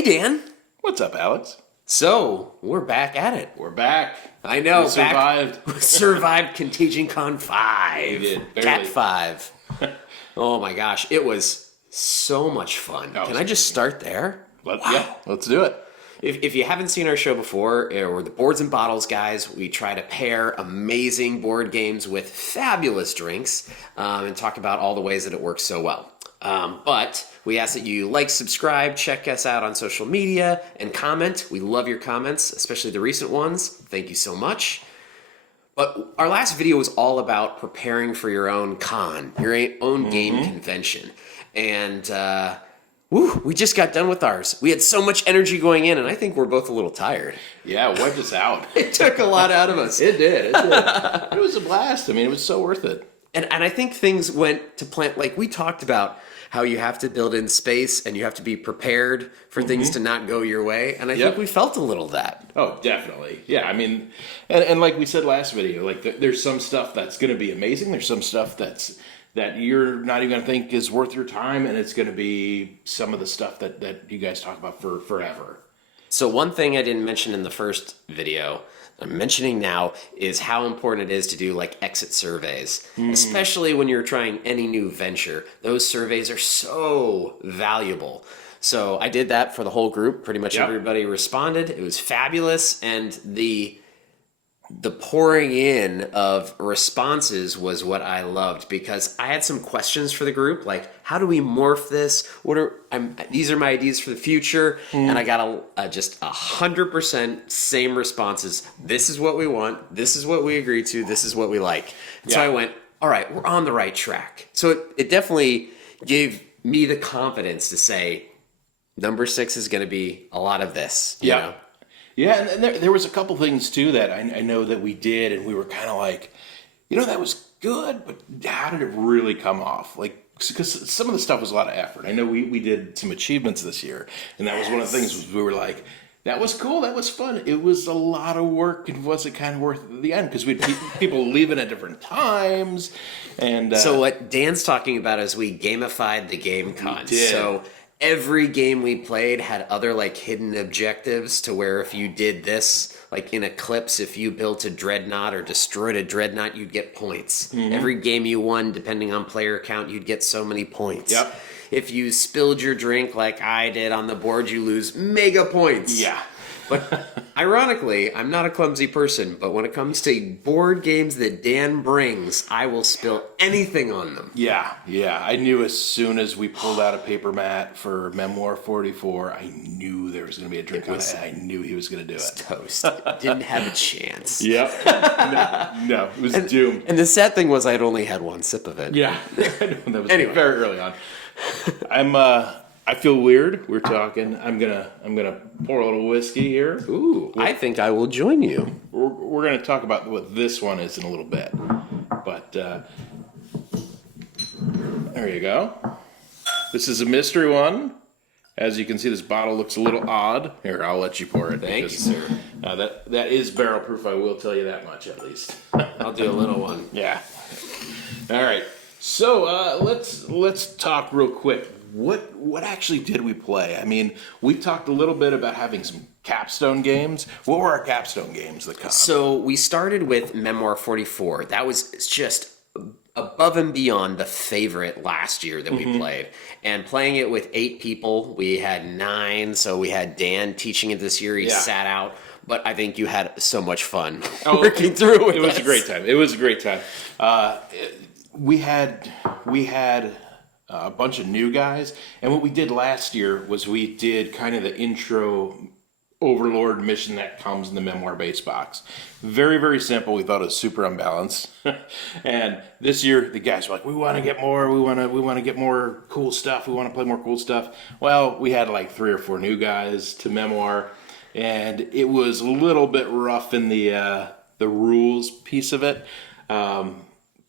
Hey, Dan. What's up, Alex? So, we're back at it. We're back. I know. We survived. We survived ContagionCon 5. We did, barely. Cat 5. Oh my gosh. It was so much fun. Can I just start there? Yeah, let's do it. If you haven't seen our show before, we're the Boards and Bottles guys. We try to pair amazing board games with fabulous drinks and talk about all the ways that it works so well. But we ask that you like, subscribe, check us out on social media, and comment. We love your comments, especially the recent ones. Thank you so much. But our last video was all about preparing for your own con, your own game convention. And we just got done with ours. We had so much energy going in, and I think we're both a little tired. Yeah, it wiped us out. It took a lot out of us. It did. It was a blast. I mean, it was so worth it. And I think things went to plan. Like we talked about how you have to build in space and you have to be prepared for things to not go your way. And I think we felt a little of that. Oh, definitely. Yeah, I mean, and like we said last video, like there's some stuff that's going to be amazing. There's some stuff that you're not even going to think is worth your time. And it's going to be some of the stuff that you guys talk about for forever. So one thing I didn't mention in the first video, I'm mentioning now, is how important it is to do like exit surveys, especially when you're trying any new venture. Those surveys are so valuable. So I did that for the whole group. Pretty much everybody responded. It was fabulous. And the pouring in of responses was what I loved, because I had some questions for the group, like how do we morph this? These are my ideas for the future, and I got just 100% same responses. This is what we want. This is what we agree to. This is what we like. And so I went, all right, we're on the right track. So it definitely gave me the confidence to say, number 6 is going to be a lot of this. You know? Yeah, and there was a couple things, too, that I know that we did, and we were kind of like, that was good, but how did it really come off? Like, because some of the stuff was a lot of effort. I know we did some achievements this year, and that was one of the things we were like, that was cool, that was fun. It was a lot of work, and was it kind of worth it at the end? Because we had people leaving at different times. And so what Dan's talking about is we gamified the game con. So every game we played had other like hidden objectives, to where if you did this, like in Eclipse, if you built a dreadnought or destroyed a dreadnought, you'd get points. Every game you won, depending on player count, you'd get so many points. If you spilled your drink like I did on the board, you lose mega points. But ironically, I'm not a clumsy person, but when it comes to board games that Dan brings, I will spill anything on them. Yeah. I knew as soon as we pulled out a paper mat for Memoir 44, I knew there was going to be a drink on it, and I knew he was going to do it. Toast. Didn't have a chance. No, it was doomed. And the sad thing was I had only had one sip of it. Yeah. That was very early on. I feel weird. We're talking. I'm gonna pour a little whiskey here. Ooh, I think I will join you. We're gonna talk about what this one is in a little bit, but there you go. This is a mystery one. As you can see, this bottle looks a little odd. Here, I'll let you pour it. Thank you, sir. That is barrel proof. I will tell you that much, at least. I'll do a little one. Yeah. All right. So let's talk real quick. What actually did we play? I mean, we talked a little bit about having some capstone games. What were our capstone games that come? So we started with Memoir 44. That was just above and beyond the favorite last year that we played. And playing it with 8 people, we had 9. So we had Dan teaching it this year. He sat out. But I think you had so much fun working through it. It was a great time. It was a great time. We had a bunch of new guys, and what we did last year was we did kind of the intro Overlord mission that comes in the Memoir base box. Very, very simple. We thought it was super unbalanced. And this year, the guys were like, we want to get more. We want to get more cool stuff. We want to play more cool stuff. Well, we had like 3 or 4 new guys to Memoir, and it was a little bit rough in the rules piece of it.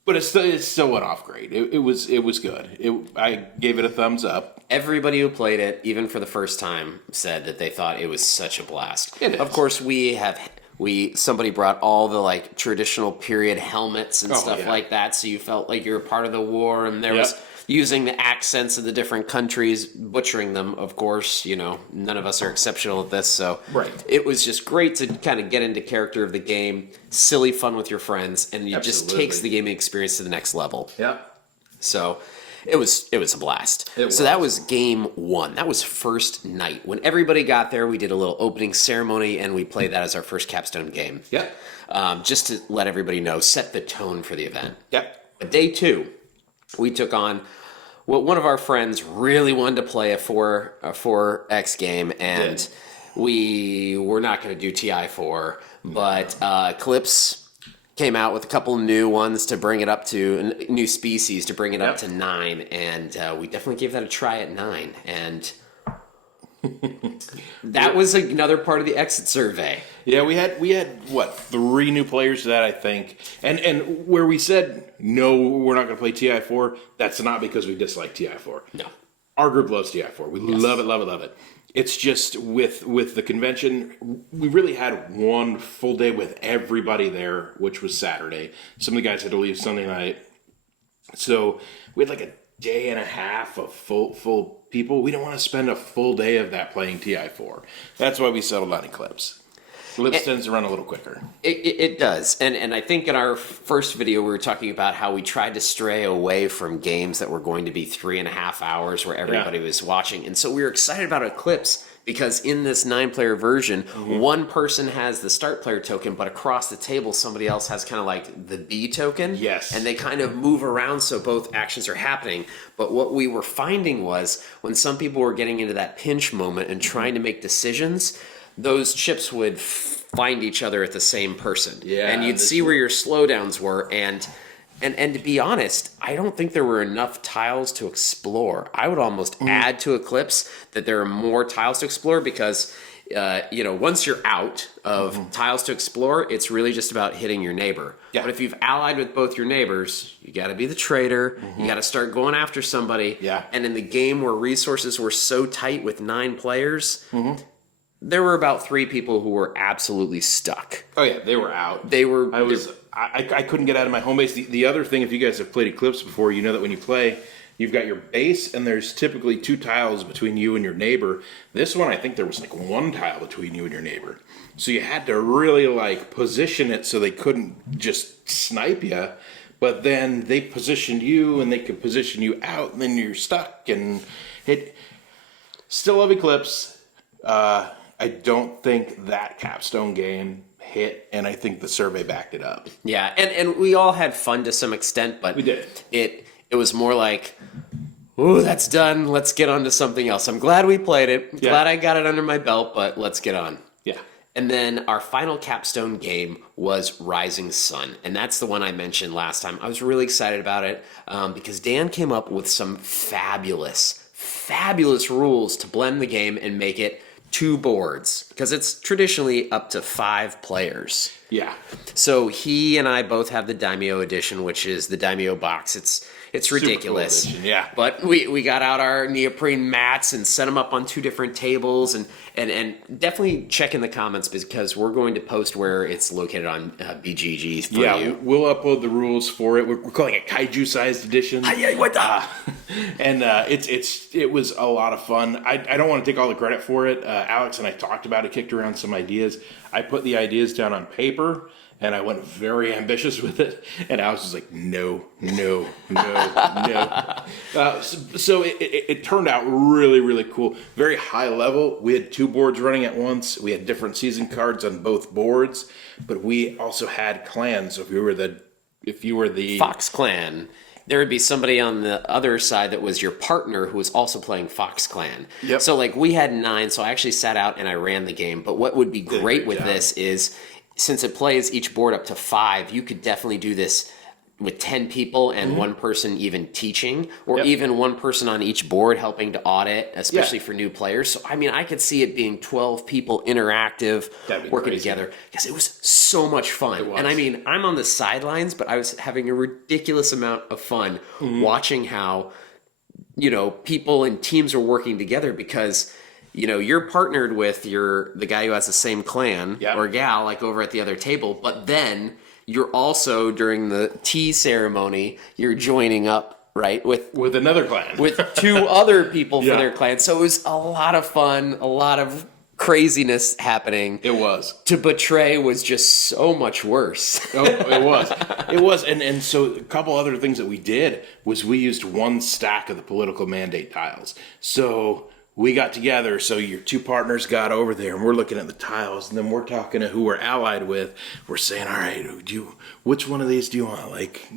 But it still went off great. It was good. I gave it a thumbs up. Everybody who played it, even for the first time, said that they thought it was such a blast. It is. Of course, somebody brought all the like traditional period helmets and stuff like that, so you felt like you were part of the war, and there was using the accents of the different countries, butchering them, of course. You know, none of us are exceptional at this, so Right. it was just great to kind of get into character of the game, silly fun with your friends, and it just Absolutely. takes the gaming experience to the next level. Yep. So it was a blast. So that was game one. That was first night. When everybody got there, we did a little opening ceremony, and we played that as our first capstone game. Yep. Just to let everybody know, set the tone for the event. Yep. But day two, we took on what one of our friends really wanted to play a 4X game, and we were not going to do TI4, but Eclipse came out with a couple new ones to bring it up to new species to bring it up to 9, and we definitely gave that a try at 9, and that was another part of the exit survey. Yeah, we had what, 3 new players to that, I think, and where we said no, we're not going to play TI4. That's not because we dislike TI4. No, our group loves TI4. We love it, love it, love it. It's just with the convention, we really had one full day with everybody there, which was Saturday. Some of the guys had to leave Sunday night, so we had like a day and a half of full people. We don't want to spend a full day of that playing TI4. That's why we settled on Eclipse. Eclipse tends to run a little quicker. It does. And I think in our first video, we were talking about how we tried to stray away from games that were going to be 3.5 hours where everybody was watching. And so we were excited about Eclipse because in this 9-player version, one person has the start player token, but across the table, somebody else has kind of like the B token. Yes. And they kind of move around so both actions are happening. But what we were finding was when some people were getting into that pinch moment and trying to make decisions, those chips would find each other at the same person. Yeah, and you'd see where your slowdowns were. And to be honest, I don't think there were enough tiles to explore. I would almost add to Eclipse that there are more tiles to explore because, once you're out of tiles to explore, it's really just about hitting your neighbor. Yeah. But if you've allied with both your neighbors, you got to be the traitor. You got to start going after somebody. Yeah. And in the game where resources were so tight with 9 players, there were about 3 people who were absolutely stuck. Oh yeah, they were out. I couldn't get out of my home base. The other thing, if you guys have played Eclipse before, you know that when you play, you've got your base, and there's typically 2 tiles between you and your neighbor. This one, I think there was like 1 tile between you and your neighbor. So you had to really like position it so they couldn't just snipe you. But then they positioned you, and they could position you out, and then you're stuck. And it still love Eclipse. I don't think that capstone game hit, and I think the survey backed it up. Yeah, and we all had fun to some extent, but We did. It was more like, ooh, that's done. Let's get on to something else. I'm glad we played it. Glad I got it under my belt, but let's get on. Yeah. And then our final capstone game was Rising Sun, and that's the one I mentioned last time. I was really excited about it because Dan came up with some fabulous rules to blend the game and make it 2 boards, because it's traditionally up to 5 players. Yeah. So he and I both have the Daimyo edition, which is the Daimyo box. It's ridiculous. Cool edition, yeah. But we got out our neoprene mats and set them up on 2 different tables, and definitely check in the comments because we're going to post where it's located on BGG for you. We'll upload the rules for it. We're calling it kaiju-sized edition. And it was a lot of fun. I don't want to take all the credit for it. Alex and I talked about it, kicked around some ideas. I put the ideas down on paper, and I went very ambitious with it. And Alex was like, no. So it turned out really, really cool. Very high level. We had 2 boards running at once. We had different season cards on both boards, but we also had clans. So if you were the Fox Clan, there would be somebody on the other side that was your partner who was also playing Fox Clan. Yep. So like we had 9, so I actually sat out and I ran the game. But what would be great with this is, since it plays each board up to 5, you could definitely do this with 10 people and one person even teaching, or even one person on each board helping to audit, especially for new players. So, I mean, I could see it being 12 people interactive, working together, because it was so much fun. And I mean, I'm on the sidelines, but I was having a ridiculous amount of fun watching how, people and teams are working together, because you're partnered with the guy who has the same clan or gal, like over at the other table, but then you're also, during the tea ceremony, you're joining up right? With another clan. With 2 other people for Yeah. their clan. So it was a lot of fun, a lot of craziness happening. It was. To betray was just so much worse. Oh, it was, and so a couple other things that we did was we used one stack of the political mandate tiles. So we got together, so your 2 partners got over there, and we're looking at the tiles, and then we're talking to who we're allied with. We're saying, all right, which one of these do you want? Like,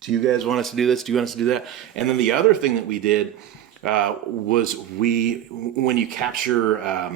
do you guys want us to do this? Do you want us to do that? And then the other thing that we did was when you capture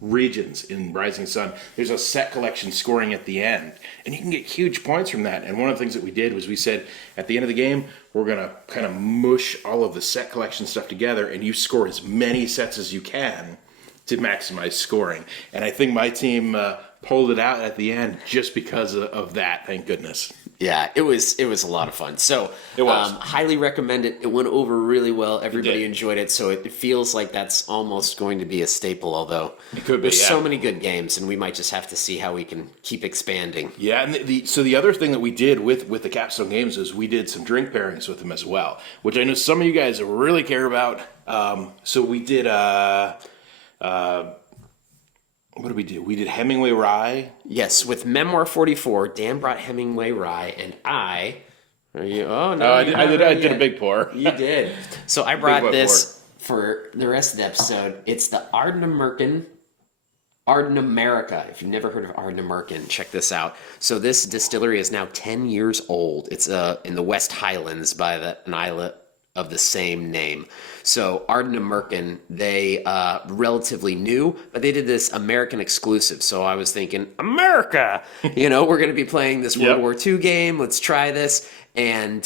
regions in Rising Sun, there's a set collection scoring at the end, and you can get huge points from that. And one of the things that we did was we said at the end of the game, we're gonna kind of mush all of the set collection stuff together, and you score as many sets as you can to maximize scoring. And I think my team pulled it out at the end just because of that. Thank goodness. Yeah, it was a lot of fun. So It was. highly recommend it. It went over really well. Everybody did. enjoyed it. So it feels like that's almost going to be a staple, although It could be, there's yeah. so many good games, and we might just have to see how we can keep expanding. Yeah, and so the other thing that we did with the Capstone Games is we did some drink pairings with them as well, which I know some of you guys really care about. So we did what did we do? We did Hemingway Rye. Yes, with Memoir 44, Dan brought Hemingway Rye, and I... Oh, no, I you're did, not I ready did a yet. big pour. You did. So I brought wet this for the rest of the episode. It's the Ardnamurchan America. If you've never heard of Ardnamurchan, check this out. So this distillery is now 10 years old. It's in the West Highlands by an islet of the same name. So Ardnamurchan, they relatively new, but they did this American exclusive. So I was thinking, America, we're going to be playing this World Yep. War II game. Let's try this. And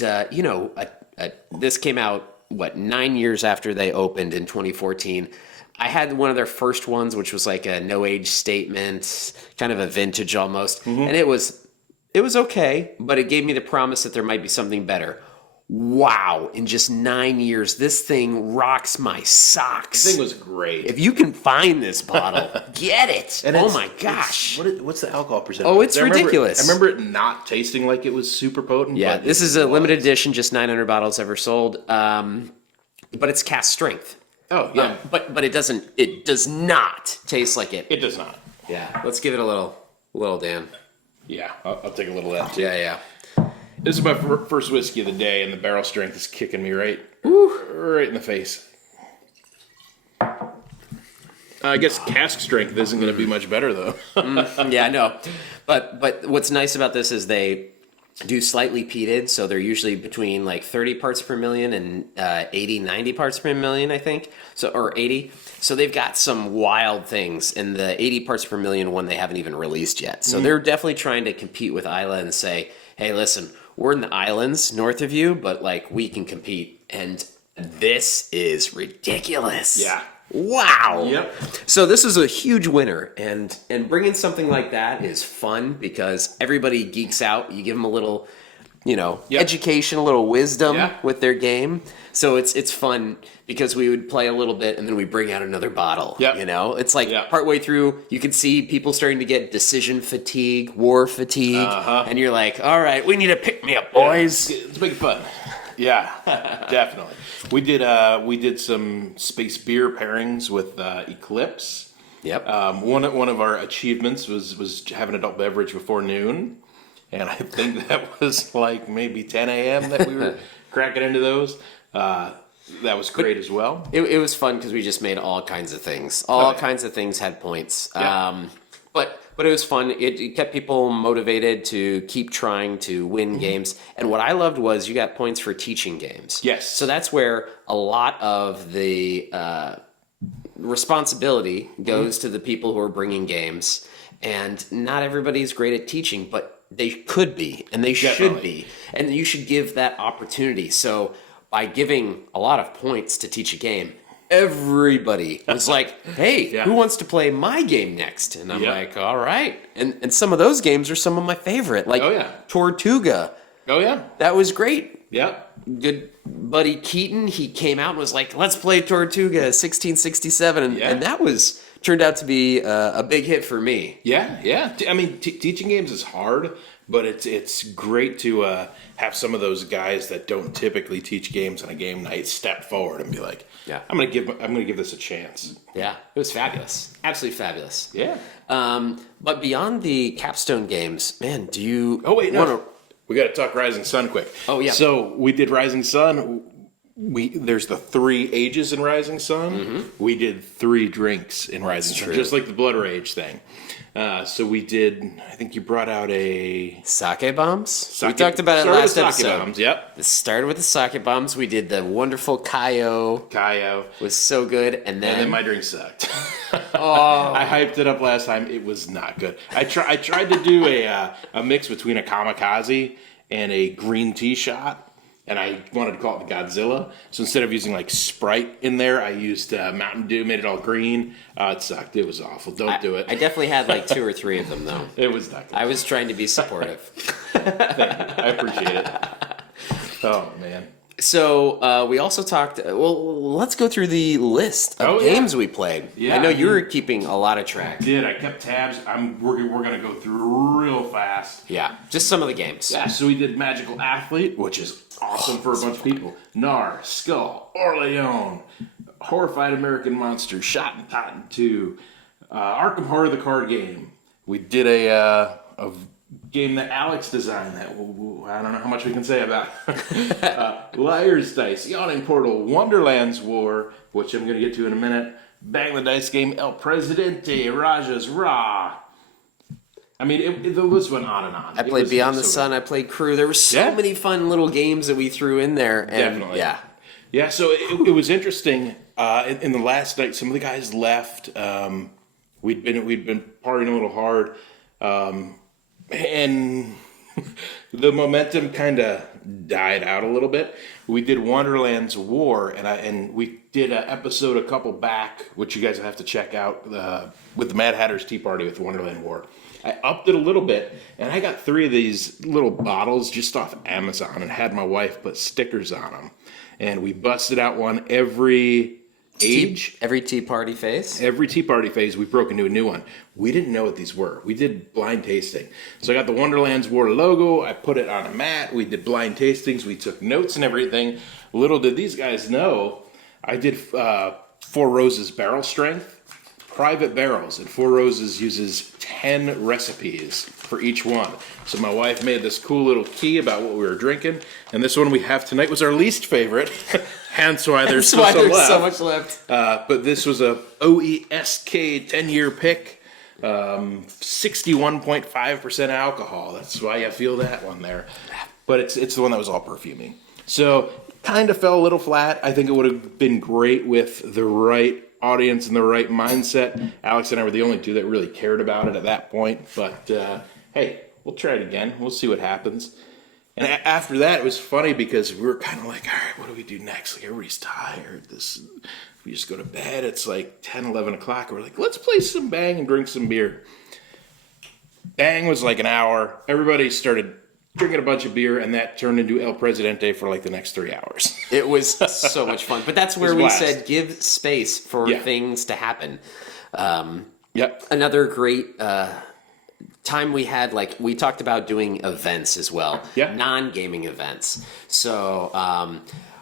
this came out 9 years after they opened in 2014. I had one of their first ones, which was like a no age statement, kind of a vintage almost, and it was okay, but it gave me the promise that there might be something better. Wow, in just 9 years, this thing rocks my socks. The thing was great. If you can find this bottle, get it. And Oh it's- my gosh. What's the alcohol percentage? Oh, it's I remember- ridiculous. I remember it not tasting like it was super potent. Yeah, but this it is a was. limited edition, just 900 bottles ever sold. But it's cask strength. Oh, yeah. But it does not taste like it. It does not. Yeah. Let's give it a little, Dan. Yeah, I'll take a little of that too. Yeah. This is my first whiskey of the day, and the barrel strength is kicking me right in the face. I guess cask strength isn't going to be much better, though. Yeah, I know. But what's nice about this is they do slightly peated, so they're usually between like 30 parts per million and 80, 90 parts per million, I think. So, or 80. So they've got some wild things, and the 80 parts per million one they haven't even released yet. So they're definitely trying to compete with Isla and say, hey, listen, we're in the islands north of you, but like we can compete. And this is ridiculous. Yeah. Wow. Yep. So this is a huge winner, and bringing something like that is fun because everybody geeks out. You give them a little, education, a little wisdom with their game. So it's fun because we would play a little bit and then we bring out another bottle. Yep. It's like partway through, you can see people starting to get decision fatigue, war fatigue, and you're like, all right, we need to pick me up, boys. It's making fun. Yeah, definitely. We did some space beer pairings with Eclipse. Yep. One of our achievements was have an adult beverage before noon, and I think that was like maybe 10 a.m. that we were cracking into those. That was great as well. It was fun because we just made all kinds of things. All kinds of things had points. Yeah. But it was fun. It kept people motivated to keep trying to win games. And what I loved was you got points for teaching games. Yes. So that's where a lot of the responsibility goes to the people who are bringing games. And not everybody's great at teaching, but they could be, and they should be. And you should give that opportunity. So by giving a lot of points to teach a game, everybody was like, hey, who wants to play my game next? And I'm like, all right. And some of those games are some of my favorite, like Tortuga. Oh, yeah. That was great. Yeah. Good buddy Keaton, he came out and was like, let's play Tortuga 1667. And that was turned out to be a big hit for me. Yeah. I mean, teaching games is hard, but it's great to have some of those guys that don't typically teach games on a game night step forward and be like, Yeah. I'm gonna give this a chance. Yeah, it was fabulous. Absolutely fabulous. Yeah. But beyond the capstone games, man, do you... Oh, wait, no. We got to talk Rising Sun quick. Oh, yeah. So we did Rising Sun. There's the 3 ages in Rising Sun. Mm-hmm. We did 3 drinks in Rising Sun, just like the Blood Rage thing. So we did, I think you brought out a... Sake bombs? We talked about it last episode. Bombs, yep. It started with the sake bombs. We did the wonderful Kaio. Was so good. And then my drink sucked. I hyped it up last time. It was not good. I tried to do a mix between a kamikaze and a green tea shot. And I wanted to call it the Godzilla. So instead of using like Sprite in there, I used Mountain Dew, made it all green. It sucked. It was awful. Don't do it. I definitely had like 2 or 3 of them, though. It was not good. I was trying to be supportive. Thank you. I appreciate it. Oh, man. So we also talked. Well, let's go through the list of games we played. Yeah, I know you were keeping a lot of track. I kept tabs. We're gonna go through real fast. Yeah, just some of the games. Yeah, so we did Magical Athlete, which is awesome for a bunch of people. Nar, Skull, Orleans, Horrified American Monster, Shot and Totten 2, Arkham Horror the card game. We did a game that Alex designed that I don't know how much we can say about. Liar's Dice, Yawning Portal, Wonderland's War, which I'm going to get to in a minute. Bang the Dice game, El Presidente, Raja's Ra. I mean, the list went on and on. I played Beyond the Sun. I played Crew. There were so many fun little games that we threw in there. And Definitely. Yeah. So it was interesting. In the last night, some of the guys left. We'd been partying a little hard. And the momentum kind of died out a little bit. We did Wonderland's War, and we did an episode a couple back, which you guys have to check out, with the Mad Hatter's Tea Party with Wonderland War. I upped it a little bit, and I got 3 of these little bottles just off Amazon and had my wife put stickers on them. And we busted out one every age. Every tea party phase? Every tea party phase, we broke into a new one. We didn't know what these were. We did blind tasting. So I got the Wonderland's War logo. I put it on a mat. We did blind tastings. We took notes and everything. Little did these guys know, I did 4 Roses barrel strength, private barrels. And 4 Roses uses 10 recipes for each one. So my wife made this cool little key about what we were drinking. And this one we have tonight was our least favorite. Hence why there's so much left. But this was a OESK 10-year pick. 61.5% alcohol. That's why I feel that one there. But it's the one that was all perfuming. So kind of fell a little flat. I think it would have been great with the right audience and the right mindset. Alex and I were the only 2 that really cared about it at that point. But hey, we'll try it again. We'll see what happens. And after that, it was funny because we were kind of like, all right, what do we do next? Like, everybody's tired. We just go to bed. It's like 10, 11 o'clock. We're like, let's play some Bang and drink some beer. Bang was like an hour. Everybody started drinking a bunch of beer, and that turned into El Presidente for like the next 3 hours. It was so much fun. But that's where we said give space for things to happen. Yep. Another great time we had, like, we talked about doing events as well. Yeah. Non-gaming events. So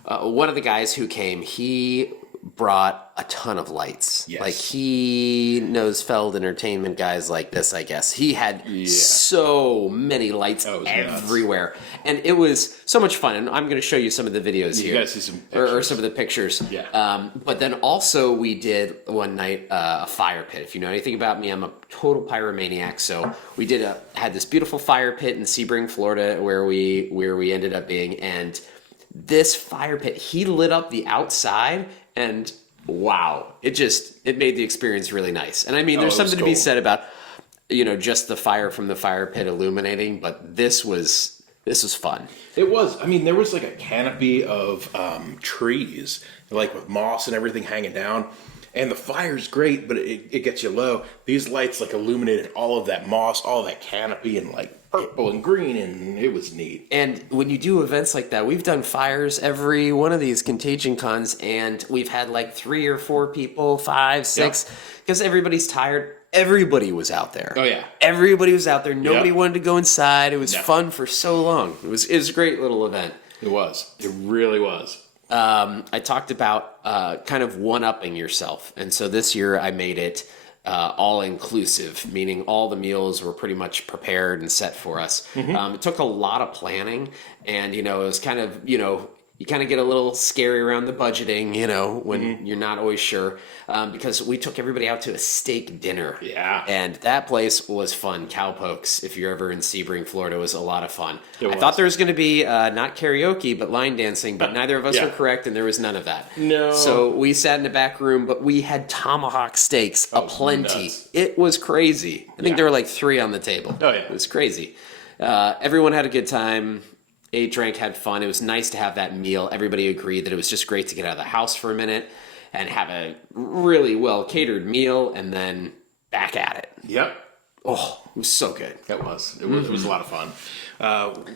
one of the guys who came, he brought a ton of lights. Yes. Like, he knows Feld Entertainment guys like this, I guess. He had so many lights everywhere. Nuts. And it was so much fun. And I'm going to show you some of the videos here. You guys see some pictures. Or some of the pictures. Yeah. But then also we did one night a fire pit. If you know anything about me, I'm a total pyromaniac. So we had this beautiful fire pit in Sebring, Florida, where we ended up being. And this fire pit, he lit up the outside, and wow, it made the experience really nice. And I mean, there's something to be said about, just the fire from the fire pit illuminating, but this was fun. It was. I mean, there was like a canopy of trees, like with moss and everything hanging down. And the fire's great, but it gets you low. These lights like illuminated all of that moss, all of that canopy, and like purple and green, and it was neat. And when you do events like that, we've done fires every one of these ContagionCons, and we've had like 3 or 4 people, 5, 6, because everybody's tired. Everybody was out there. Oh, yeah. Everybody was out there. Nobody Yep. wanted to go inside. It was No. fun for so long. It was a great little event. It was. It really was. I talked about kind of one-upping yourself. And so this year I made it all-inclusive, meaning all the meals were pretty much prepared and set for us. It took a lot of planning, and, it was kind of, you kind of get a little scary around the budgeting, when you're not always sure, because we took everybody out to a steak dinner. Yeah. And that place was fun. Cowpokes, if you're ever in Sebring, Florida, was a lot of fun. I was. thought there was going to be not karaoke, but line dancing, but neither of us Yeah. were correct, and there was none of that. No. So we sat in the back room, but we had tomahawk steaks aplenty. nuts. It was crazy. I think Yeah. there were like 3 on the table. Oh, yeah. It was crazy. Everyone had a good time. Ate, drank, had fun. It was nice to have that meal. Everybody agreed that it was just great to get out of the house for a minute and have a really well catered meal, and then back at it. Yep. Oh, it was so good. It was. It was a lot of fun.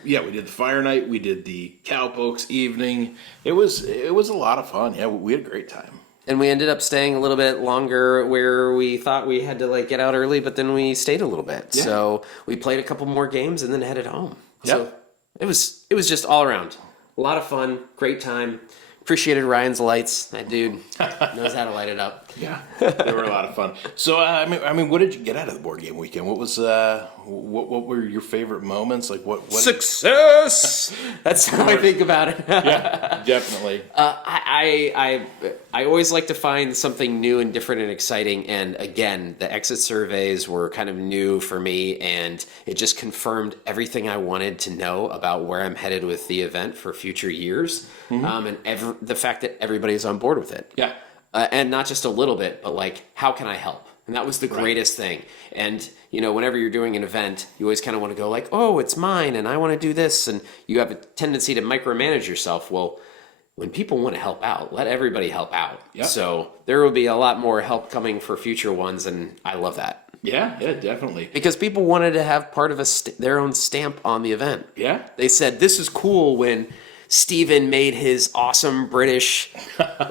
Yeah, we did the fire night. We did the cowpokes evening. It was a lot of fun. Yeah, we had a great time. And we ended up staying a little bit longer where we thought we had to get out early, but then we stayed a little bit. Yeah. So we played a couple more games and then headed home. Yep. So it was just all around. A lot of fun, great time. Appreciated Ryan's lights. That dude knows how to light it up. Yeah, they were a lot of fun. So, I mean, what did you get out of the board game weekend? What was, what were your favorite moments? What? Success! That's how I think about it. Yeah, definitely. I always like to find something new and different and exciting. And again, the exit surveys were kind of new for me, and it just confirmed everything I wanted to know about where I'm headed with the event for future years. And the fact that everybody's on board with it. Yeah. And not just a little bit, but how can I help? And that was the greatest thing. And, whenever you're doing an event, you always kind of want to go oh, it's mine and I want to do this. And you have a tendency to micromanage yourself. Well, when people want to help out, let everybody help out. Yep. So there will be a lot more help coming for future ones. And I love that. Yeah, definitely. Because people wanted to have part of their own stamp on the event. Yeah. They said, this is cool when Steven made his awesome British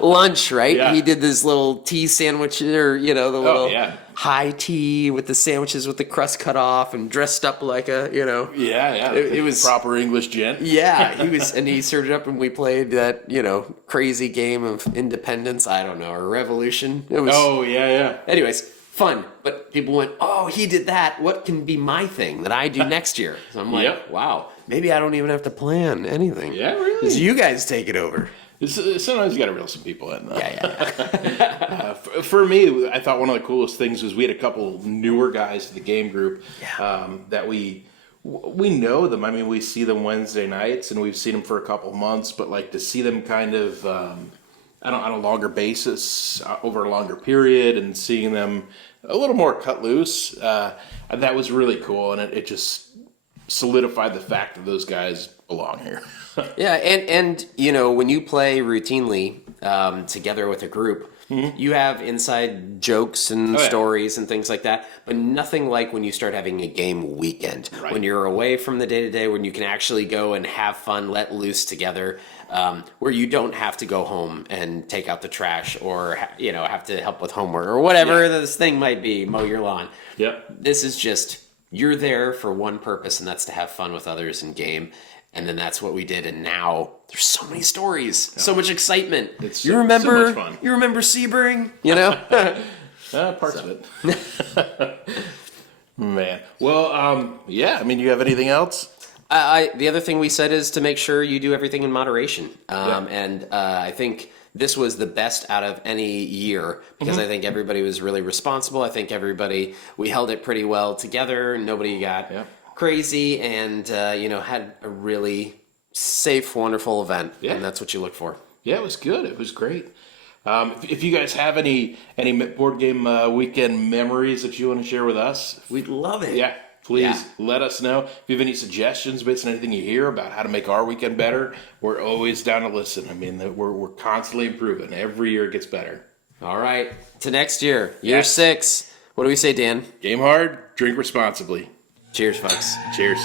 lunch, right? Yeah. He did this little tea sandwich, or, the little high tea with the sandwiches with the crust cut off and dressed up like a, Yeah. It was proper English gent. Yeah, he served it up, and we played that, crazy game of independence, I don't know, or revolution. It was. Oh, yeah. Anyways, fun, but people went, oh, he did that. What can be my thing that I do next year? So I'm like, Yep. wow, maybe I don't even have to plan anything. Yeah, really? Because you guys take it over. Sometimes you got to reel some people in. Yeah. For me, I thought one of the coolest things was we had a couple newer guys to the game group that we know them. I mean, we see them Wednesday nights, and we've seen them for a couple months. But to see them kind of on a longer basis over a longer period, and seeing them a little more cut loose, that was really cool, and it just solidified the fact that those guys belong here. Yeah, and when you play routinely together with a group, you have inside jokes and stories and things like that, but nothing like when you start having a game weekend. Right. When you're away from the day-to-day, when you can actually go and have fun, let loose together, where you don't have to go home and take out the trash or have to help with homework or whatever this thing might be, mow your lawn. Yep. This is just, you're there for one purpose, and that's to have fun with others in game. And then that's what we did, and now there's so many stories, so much excitement. It's you so remember, much fun. You remember Sebring, Parts of it. Man. Well, yeah. I mean, you have anything else? The other thing we said is to make sure you do everything in moderation. And I think this was the best out of any year because I think everybody was really responsible. I think we held it pretty well together. Nobody got crazy, and had a really safe, wonderful event. Yeah. And that's what you look for. Yeah, it was good. It was great. If you guys have any board game weekend memories that you want to share with us, We'd love it. yeah, please let us know. If you have any suggestions based on anything you hear about how to make our weekend better, we're always down to listen. I mean, we're constantly improving. Every year it gets better. All right. To next year, year 6. What do we say, Dan? Game hard, drink responsibly. Cheers, folks. Cheers.